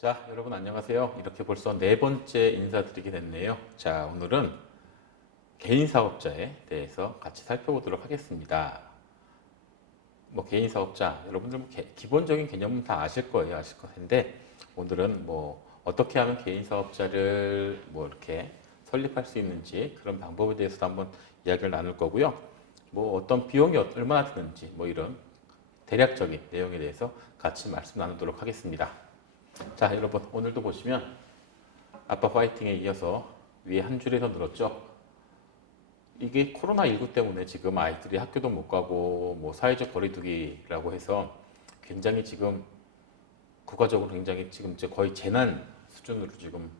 자, 여러분 안녕하세요. 이렇게 벌써 네 번째 인사드리게 됐네요. 자, 오늘은 개인 사업자에 대해서 같이 살펴보도록 하겠습니다. 뭐 개인 사업자, 여러분들 뭐 기본적인 개념은 다 아실 거예요. 아실 텐데 오늘은 뭐 어떻게 하면 개인 사업자를 뭐 이렇게 설립할 수 있는지 그런 방법에 대해서도 한번 이야기를 나눌 거고요. 뭐 어떤 비용이 얼마나 드는지 뭐 이런 대략적인 내용에 대해서 같이 말씀 나누도록 하겠습니다. 자, 여러분 오늘도 보시면 아빠 파이팅에 이어서 위에 한 줄이 더 늘었죠. 이게 코로나19 때문에 지금 아이들이 학교도 못 가고 뭐 사회적 거리두기라고 해서 굉장히 지금 국가적으로 굉장히 지금 이제 거의 재난 수준으로 지금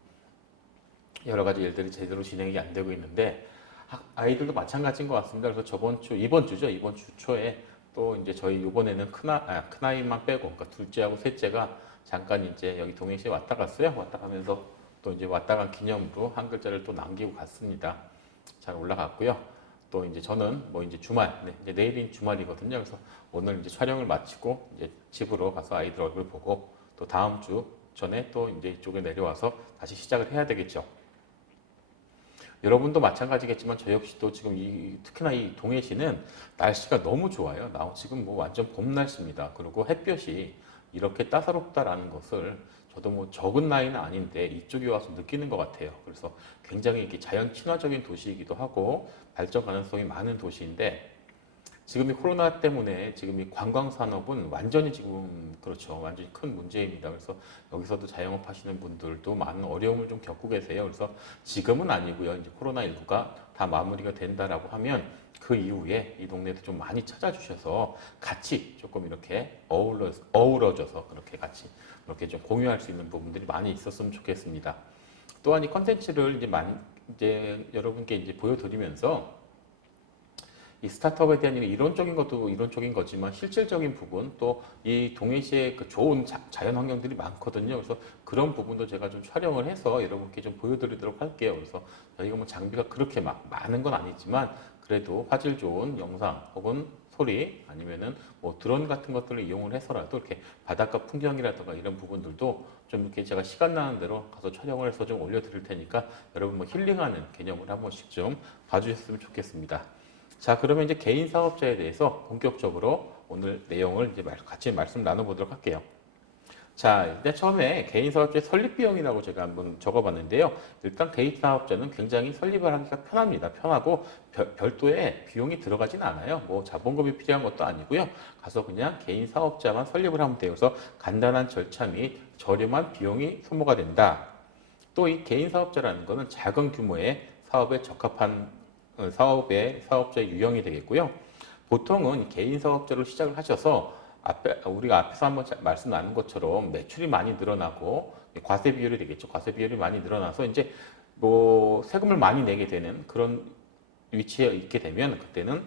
여러 가지 일들이 제대로 진행이 안 되고 있는데 아이들도 마찬가지인 것 같습니다. 그래서 이번 주죠. 이번 주 초에 또 이제 저희 이번에는 큰아이만 빼고 그러니까 둘째하고 셋째가 잠깐 이제 여기 동해시에 왔다 갔어요. 왔다 가면서 또 이제 왔다 간 기념으로 한 글자를 또 남기고 갔습니다. 잘 올라갔고요. 또 이제 저는 뭐 이제 주말, 이제 내일인 주말이거든요. 그래서 오늘 이제 촬영을 마치고 이제 집으로 가서 아이들 얼굴 보고 또 다음 주 전에 또 이제 이쪽에 내려와서 다시 시작을 해야 되겠죠. 여러분도 마찬가지겠지만 저 역시도 지금 특히나 이 동해시는 날씨가 너무 좋아요. 지금 뭐 완전 봄 날씨입니다. 그리고 햇볕이 이렇게 따사롭다라는 것을 저도 뭐 적은 나이는 아닌데 이쪽에 와서 느끼는 것 같아요. 그래서 굉장히 이게 자연 친화적인 도시이기도 하고 발전 가능성이 많은 도시인데 지금 이 코로나 때문에 지금 이 관광 산업은 완전히 지금 그렇죠. 완전히 큰 문제입니다. 그래서 여기서도 자영업 하시는 분들도 많은 어려움을 좀 겪고 계세요. 그래서 지금은 아니고요. 이제 코로나19가 다 마무리가 된다라고 하면 그 이후에 이 동네도 좀 많이 찾아주셔서 같이 조금 이렇게 어우러져서 그렇게 같이 이렇게 좀 공유할 수 있는 부분들이 많이 있었으면 좋겠습니다. 또한 이 컨텐츠를 이제 여러분께 이제 보여드리면서 이 스타트업에 대한 이론적인 것도 이론적인 거지만 실질적인 부분 또 이 동해시에 그 좋은 자연 환경들이 많거든요. 그래서 그런 부분도 제가 좀 촬영을 해서 여러분께 좀 보여드리도록 할게요. 그래서 저희가 뭐 장비가 그렇게 막 많은 건 아니지만 그래도 화질 좋은 영상 혹은 소리 아니면은 뭐 드론 같은 것들을 이용을 해서라도 이렇게 바닷가 풍경이라든가 이런 부분들도 좀 이렇게 제가 시간 나는 대로 가서 촬영을 해서 좀 올려드릴 테니까 여러분 뭐 힐링하는 개념으로 한 번씩 좀 봐주셨으면 좋겠습니다. 자, 그러면 이제 개인 사업자에 대해서 본격적으로 오늘 내용을 이제 같이 말씀 나눠보도록 할게요. 자, 일단 처음에 개인 사업자의 설립 비용이라고 제가 한번 적어봤는데요. 일단 개인 사업자는 굉장히 설립을 하기가 편합니다. 편하고 별도의 비용이 들어가진 않아요. 뭐 자본금이 필요한 것도 아니고요. 가서 그냥 개인 사업자만 설립을 하면 돼요. 그래서 간단한 절차 및 저렴한 비용이 소모가 된다. 또 이 개인 사업자라는 것은 작은 규모의 사업에 적합한 사업자의 유형이 되겠고요. 보통은 개인 사업자로 시작을 하셔서 우리가 앞에서 한번 말씀 나눈 것처럼 매출이 많이 늘어나고 과세 비율이 되겠죠. 과세 비율이 많이 늘어나서 이제 뭐 세금을 많이 내게 되는 그런 위치에 있게 되면 그때는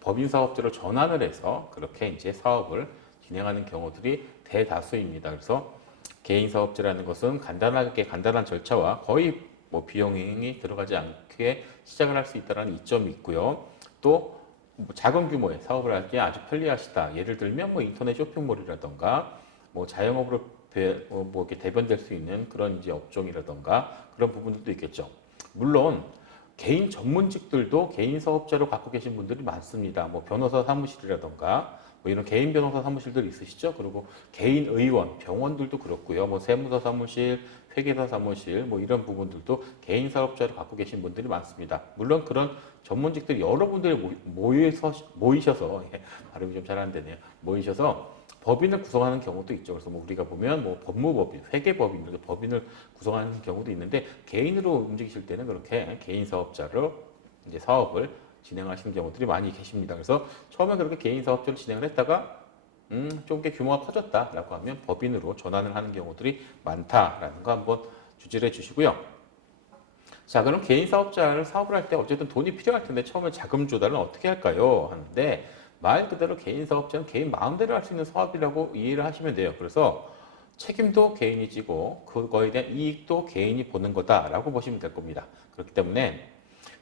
법인 사업자로 전환을 해서 그렇게 이제 사업을 진행하는 경우들이 대다수입니다. 그래서 개인 사업자라는 것은 간단한 절차와 거의 뭐 비용이 들어가지 않게 시작을 할 수 있다는 이점이 있고요. 또 뭐 작은 규모의 사업을 할 때 아주 편리하시다. 예를 들면 뭐 인터넷 쇼핑몰이라던가 뭐 자영업으로 뭐 이렇게 대변될 수 있는 그런 이제 업종이라던가 그런 부분들도 있겠죠. 물론 개인 전문직들도 개인 사업자로 갖고 계신 분들이 많습니다. 뭐 변호사 사무실이라던가 뭐 이런 개인 변호사 사무실들 있으시죠? 그리고 개인 의원, 병원들도 그렇고요. 뭐 세무사 사무실, 회계사 사무실, 뭐 이런 부분들도 개인 사업자로 갖고 계신 분들이 많습니다. 물론 그런 전문직들이 여러분들이 모이셔서, 발음이 좀 잘 안 되네요. 모이셔서 법인을 구성하는 경우도 있죠. 그래서 뭐 우리가 보면 뭐 법무법인, 회계법인 이렇게 법인을 구성하는 경우도 있는데 개인으로 움직이실 때는 그렇게 개인 사업자로 이제 사업을 진행하시는 경우들이 많이 계십니다. 그래서 처음에 그렇게 개인 사업자를 진행을 했다가 좀 꽤 규모가 커졌다라고 하면 법인으로 전환을 하는 경우들이 많다라는 거 한번 주지를 해주시고요. 자, 그럼 개인 사업자를 사업을 할 때 어쨌든 돈이 필요할 텐데 처음에 자금 조달은 어떻게 할까요? 하는데 말 그대로 개인 사업자는 개인 마음대로 할 수 있는 사업이라고 이해를 하시면 돼요. 그래서 책임도 개인이 지고 그거에 대한 이익도 개인이 보는 거다라고 보시면 될 겁니다. 그렇기 때문에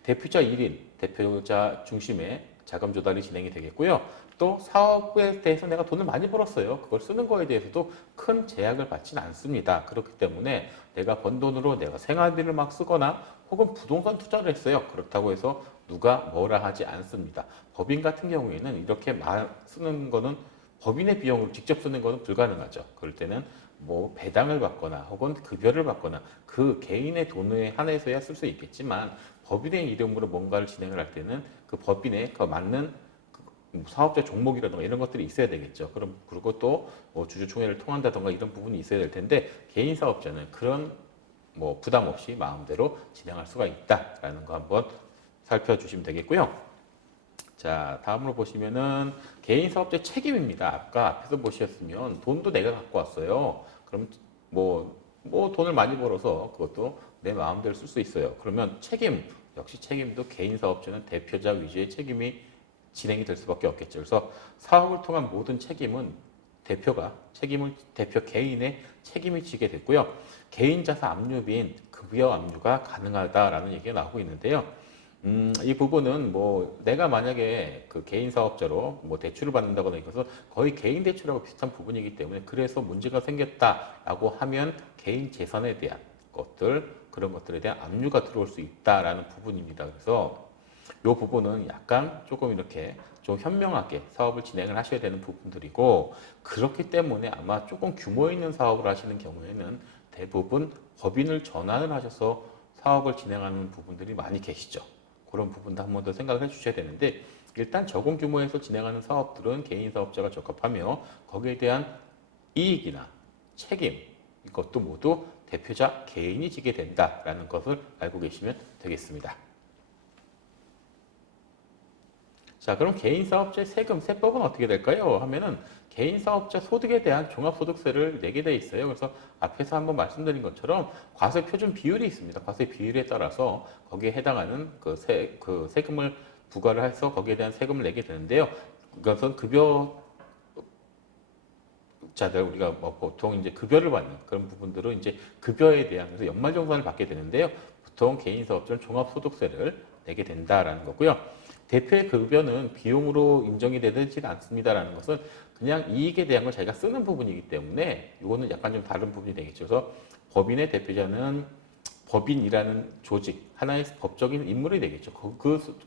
대표자 1인, 대표자 중심의 자금 조달이 진행이 되겠고요. 또 사업에 대해서 내가 돈을 많이 벌었어요. 그걸 쓰는 거에 대해서도 큰 제약을 받지는 않습니다. 그렇기 때문에 내가 번 돈으로 내가 생활비를 막 쓰거나 혹은 부동산 투자를 했어요. 그렇다고 해서 누가 뭐라 하지 않습니다. 법인 같은 경우에는 이렇게 쓰는 거는 법인의 비용으로 직접 쓰는 거는 불가능하죠. 그럴 때는 뭐 배당을 받거나 혹은 급여를 받거나 그 개인의 돈에 한해서야 쓸 수 있겠지만 법인의 이름으로 뭔가를 진행을 할 때는 그 법인에 그 맞는 사업자 종목이라든가 이런 것들이 있어야 되겠죠. 그럼 그리고 또뭐 주주총회를 통한다든가 이런 부분이 있어야 될 텐데 개인 사업자는 그런 뭐 부담 없이 마음대로 진행할 수가 있다라는 거 한번 살펴주시면 되겠고요. 자, 다음으로 보시면은 개인 사업자 책임입니다. 아까 앞에서 보셨으면 돈도 내가 갖고 왔어요. 그럼 뭐 돈을 많이 벌어서 그것도 내 마음대로 쓸 수 있어요. 그러면 역시 책임도 개인 사업자는 대표자 위주의 책임이 진행이 될 수밖에 없겠죠. 그래서 사업을 통한 모든 책임은 대표 개인의 책임이 지게 됐고요. 개인 자산 압류빈 급여 압류가 가능하다라는 얘기가 나오고 있는데요. 이 부분은 뭐 내가 만약에 그 개인 사업자로 뭐 대출을 받는다거나 이것은 거의 개인 대출하고 비슷한 부분이기 때문에 그래서 문제가 생겼다라고 하면 개인 재산에 대한 그런 것들에 대한 압류가 들어올 수 있다라는 부분입니다. 그래서 이 부분은 약간 조금 이렇게 좀 현명하게 사업을 진행을 하셔야 되는 부분들이고 그렇기 때문에 아마 조금 규모 있는 사업을 하시는 경우에는 대부분 법인을 전환을 하셔서 사업을 진행하는 부분들이 많이 계시죠. 그런 부분도 한 번 더 생각을 해주셔야 되는데 일단 적은 규모에서 진행하는 사업들은 개인 사업자가 적합하며 거기에 대한 이익이나 책임 이것도 모두 대표자 개인이 지게 된다라는 것을 알고 계시면 되겠습니다. 자, 그럼 개인 사업자의 세법은 어떻게 될까요? 하면은 개인 사업자 소득에 대한 종합소득세를 내게 돼 있어요. 그래서 앞에서 한번 말씀드린 것처럼 과세 표준 비율이 있습니다. 과세 비율에 따라서 거기에 해당하는 그 세금을 부과를 해서 거기에 대한 세금을 내게 되는데요. 그것은 급여자들 우리가 뭐 보통 이제 급여를 받는 그런 부분들은 이제 급여에 대한 그래서 연말정산을 받게 되는데요. 보통 개인 사업자는 종합소득세를 내게 된다라는 거고요. 대표의 급여는 비용으로 인정이 되지 않습니다라는 것은 그냥 이익에 대한 걸 자기가 쓰는 부분이기 때문에 이거는 약간 좀 다른 부분이 되겠죠. 그래서 법인의 대표자는 법인이라는 조직, 하나의 법적인 인물이 되겠죠.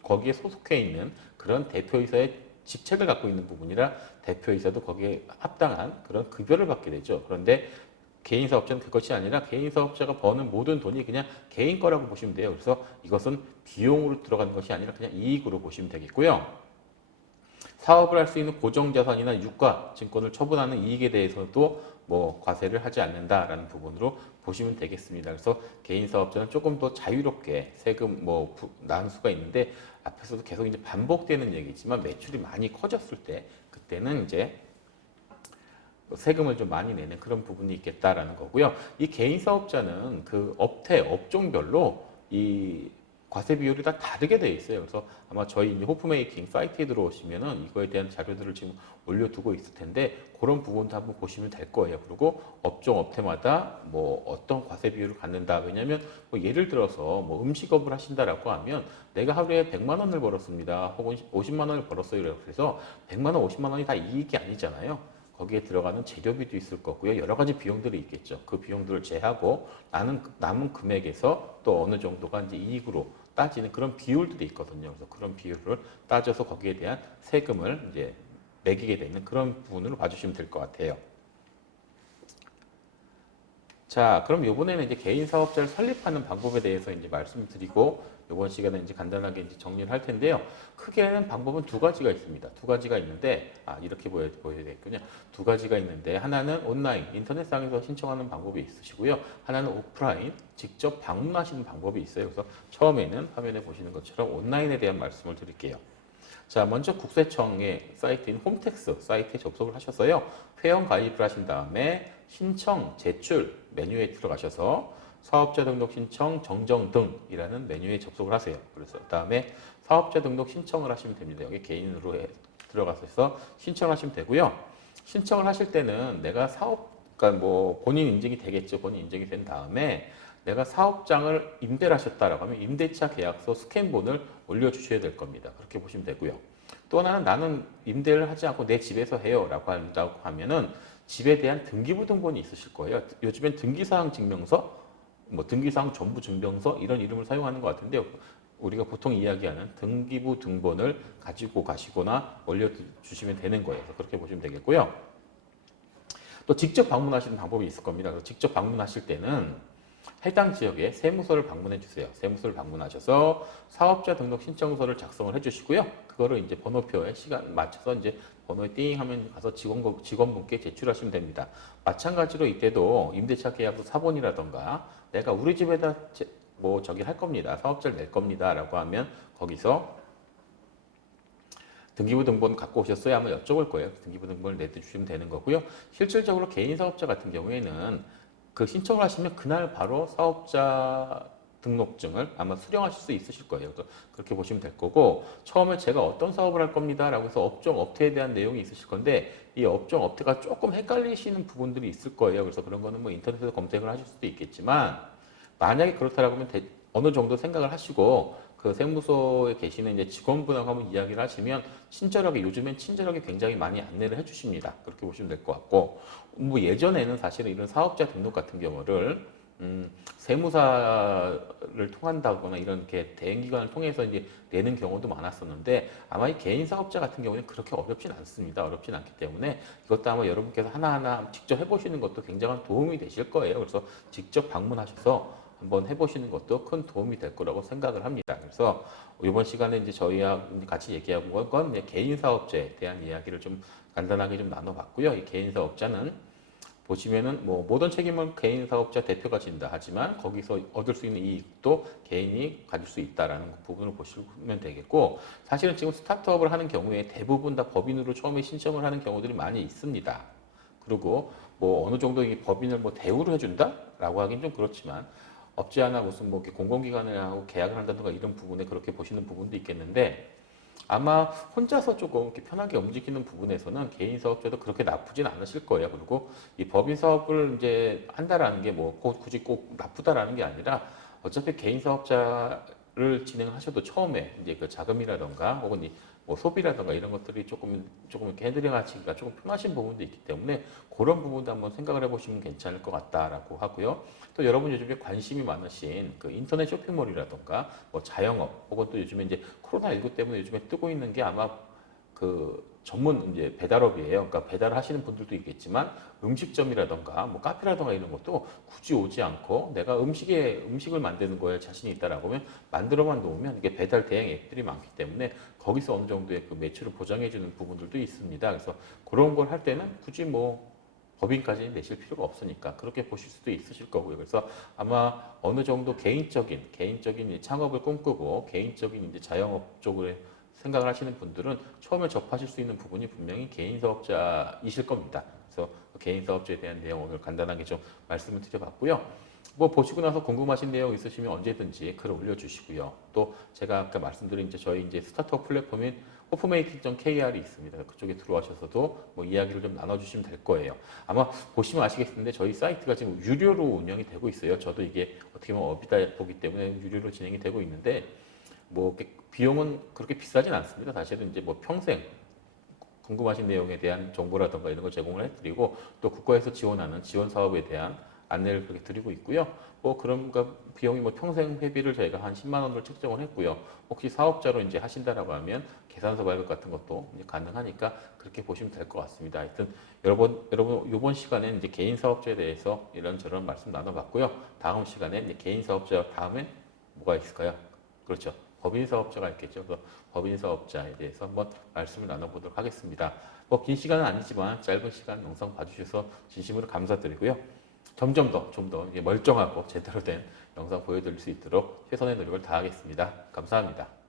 거기에 소속해 있는 그런 대표이사의 직책을 갖고 있는 부분이라 대표이사도 거기에 합당한 그런 급여를 받게 되죠. 그런데 개인 사업자는 그것이 아니라 개인 사업자가 버는 모든 돈이 그냥 개인 거라고 보시면 돼요. 그래서 이것은 비용으로 들어가는 것이 아니라 그냥 이익으로 보시면 되겠고요. 사업을 할 수 있는 고정자산이나 유가, 증권을 처분하는 이익에 대해서도 뭐 과세를 하지 않는다라는 부분으로 보시면 되겠습니다. 그래서 개인 사업자는 조금 더 자유롭게 세금 나눌 수가 있는데 앞에서도 계속 이제 반복되는 얘기지만 매출이 많이 커졌을 때 그때는 이제 세금을 좀 많이 내는 그런 부분이 있겠다라는 거고요. 이 개인 사업자는 그 업종별로 이 과세 비율이 다 다르게 되어 있어요. 그래서 아마 저희 이제 호프메이킹 사이트에 들어오시면은 이거에 대한 자료들을 지금 올려두고 있을 텐데 그런 부분도 한번 보시면 될 거예요. 그리고 업태마다 뭐 어떤 과세 비율을 갖는다. 왜냐하면 뭐 예를 들어서 뭐 음식업을 하신다라고 하면 내가 하루에 100만 원을 벌었습니다. 혹은 50만 원을 벌었어요. 그래서 100만 원, 50만 원이 다 이익이 아니잖아요. 거기에 들어가는 재료비도 있을 거고요. 여러 가지 비용들이 있겠죠. 그 비용들을 제하고 남은 금액에서 또 어느 정도가 이제 이익으로 따지는 그런 비율들이 있거든요. 그래서 그런 비율을 따져서 거기에 대한 세금을 이제 매기게 되는 그런 부분으로 봐주시면 될 것 같아요. 자, 그럼 이번에는 이제 개인 사업자를 설립하는 방법에 대해서 이제 말씀드리고 이번 시간에 이제 간단하게 이제 정리를 할 텐데요. 크게는 방법은 두 가지가 있습니다. 두 가지가 있는데 이렇게 보여야 되겠군요. 두 가지가 있는데 하나는 온라인 인터넷상에서 신청하는 방법이 있으시고요. 하나는 오프라인 직접 방문하시는 방법이 있어요. 그래서 처음에는 화면에 보시는 것처럼 온라인에 대한 말씀을 드릴게요. 자, 먼저 국세청의 사이트인 홈택스 사이트에 접속을 하셔서요. 회원 가입을 하신 다음에 신청, 제출 메뉴에 들어가셔서 사업자 등록 신청, 정정 등이라는 메뉴에 접속을 하세요. 그래서 그다음에 사업자 등록 신청을 하시면 됩니다. 여기 개인으로 들어가셔서 신청하시면 되고요. 신청을 하실 때는 내가 그러니까 뭐 본인 인증이 되겠죠. 본인 인증이 된 다음에 내가 사업장을 임대를 하셨다라고 하면 임대차 계약서 스캔본을 올려주셔야 될 겁니다. 그렇게 보시면 되고요. 또 하나는 나는 임대를 하지 않고 내 집에서 해요라고 한다고 하면은 집에 대한 등기부등본이 있으실 거예요. 요즘엔 등기사항 증명서, 뭐 등기사항 전부 증명서 이런 이름을 사용하는 것 같은데요. 우리가 보통 이야기하는 등기부등본을 가지고 가시거나 올려주시면 되는 거예요. 그렇게 보시면 되겠고요. 또 직접 방문하시는 방법이 있을 겁니다. 그래서 직접 방문하실 때는 해당 지역의 세무서를 방문해 주세요. 세무서를 방문하셔서 사업자 등록 신청서를 작성을 해 주시고요. 그거를 이제 번호표에 시간 맞춰서 이제 번호에 띵 하면 가서 직원분께 제출하시면 됩니다. 마찬가지로 이때도 임대차 계약서 사본이라던가 내가 우리 집에다 뭐 저기 할 겁니다. 사업자를 낼 겁니다라고 하면 거기서 등기부등본 갖고 오셨어야 아마 여쭤볼 거예요. 등기부등본을 내주시면 되는 거고요. 실질적으로 개인 사업자 같은 경우에는 그 신청을 하시면 그날 바로 사업자 등록증을 아마 수령하실 수 있으실 거예요. 그래서 그렇게 보시면 될 거고, 처음에 제가 어떤 사업을 할 겁니다라고 해서 업종, 업태에 대한 내용이 있으실 건데 이 업종, 업태가 조금 헷갈리시는 부분들이 있을 거예요. 그래서 그런 거는 뭐 인터넷에서 검색을 하실 수도 있겠지만, 만약에 그렇다라고 하면 어느 정도 생각을 하시고 그 세무서에 계시는 이제 직원분하고 한번 이야기를 하시면 친절하게, 요즘엔 친절하게 굉장히 많이 안내를 해주십니다. 그렇게 보시면 될 것 같고, 뭐 예전에는 사실은 이런 사업자 등록 같은 경우를 세무사를 통한다거나 이런 이렇게 대행기관을 통해서 이제 내는 경우도 많았었는데, 아마 이 개인 사업자 같은 경우는 그렇게 어렵진 않습니다. 어렵진 않기 때문에 이것도 아마 여러분께서 하나하나 직접 해보시는 것도 굉장한 도움이 되실 거예요. 그래서 직접 방문하셔서 한번 해보시는 것도 큰 도움이 될 거라고 생각을 합니다. 그래서 이번 시간에 이제 저희와 같이 얘기하고 건 개인 사업자에 대한 이야기를 좀 간단하게 좀 나눠봤고요. 이 개인 사업자는 보시면은 뭐 모든 책임은 개인 사업자 대표가 진다 하지만 거기서 얻을 수 있는 이익도 개인이 가질 수 있다라는 부분을 보시면 되겠고, 사실은 지금 스타트업을 하는 경우에 대부분 다 법인으로 처음에 신청을 하는 경우들이 많이 있습니다. 그리고 뭐 어느 정도 이 법인을 뭐 대우를 해준다라고 하긴 좀 그렇지만, 없지 않아 무슨 뭐 이렇게 공공기관하고 계약을 한다든가 이런 부분에 그렇게 보시는 부분도 있겠는데, 아마 혼자서 조금 이렇게 편하게 움직이는 부분에서는 개인 사업자도 그렇게 나쁘진 않으실 거예요. 그리고 이 법인 사업을 이제 한다라는 게 뭐 굳이 꼭 나쁘다라는 게 아니라, 어차피 개인 사업자를 진행을 하셔도 처음에 이제 그 자금이라던가 혹은 뭐 소비라던가 이런 것들이 조금 이렇게 핸들링 하시기가 조금 편하신 부분도 있기 때문에 그런 부분도 한번 생각을 해보시면 괜찮을 것 같다라고 하고요. 또 여러분 요즘에 관심이 많으신 그 인터넷 쇼핑몰이라던가 뭐 자영업 혹은 또 요즘에 이제 코로나19 때문에 요즘에 뜨고 있는 게 아마 그 전문 이제 배달업이에요. 그러니까 배달을 하시는 분들도 있겠지만 음식점이라던가 뭐 카페라던가 이런 것도 굳이 오지 않고 내가 음식을 만드는 거에 자신이 있다라고 하면 만들어만 놓으면 이게 배달 대행 앱들이 많기 때문에 거기서 어느 정도의 그 매출을 보장해 주는 부분들도 있습니다. 그래서 그런 걸 할 때는 굳이 뭐 법인까지 내실 필요가 없으니까 그렇게 보실 수도 있으실 거고요. 그래서 아마 어느 정도 개인적인 창업을 꿈꾸고 개인적인 이제 자영업 쪽을 생각을 하시는 분들은 처음에 접하실 수 있는 부분이 분명히 개인 사업자이실 겁니다. 그래서 그 개인 사업자에 대한 내용 오늘 간단하게 좀 말씀을 드려봤고요. 뭐 보시고 나서 궁금하신 내용 있으시면 언제든지 글 올려주시고요. 또 제가 아까 말씀드린 이제 저희 이제 스타트업 플랫폼인 오프메이킹.kr이 있습니다. 그쪽에 들어와셔서도 뭐 이야기를 좀 나눠주시면 될 거예요. 아마 보시면 아시겠는데 저희 사이트가 지금 유료로 운영이 되고 있어요. 저도 이게 어떻게 보면 업이다 보기 때문에 유료로 진행이 되고 있는데, 뭐 비용은 그렇게 비싸진 않습니다. 사실은 이제 뭐 평생 궁금하신 내용에 대한 정보라든가 이런 걸 제공을 해드리고, 또 국가에서 지원하는 지원 사업에 대한 안내를 그렇게 드리고 있고요. 뭐 그런 비용이 뭐 평생 회비를 저희가 한 10만 원으로 책정을 했고요. 혹시 사업자로 이제 하신다라고 하면 계산서 발급 같은 것도 이제 가능하니까 그렇게 보시면 될 것 같습니다. 하여튼 여러분 이번 시간에 이제 개인 사업자에 대해서 이런저런 말씀 나눠봤고요. 다음 시간에 이제 개인 사업자 다음엔 뭐가 있을까요? 그렇죠. 법인 사업자가 있겠죠. 그래서 법인 사업자에 대해서 한번 말씀을 나눠보도록 하겠습니다. 뭐 긴 시간은 아니지만 짧은 시간 영상 봐주셔서 진심으로 감사드리고요. 점점 더 좀 더 멀쩡하고 제대로 된 영상 보여드릴 수 있도록 최선의 노력을 다하겠습니다. 감사합니다.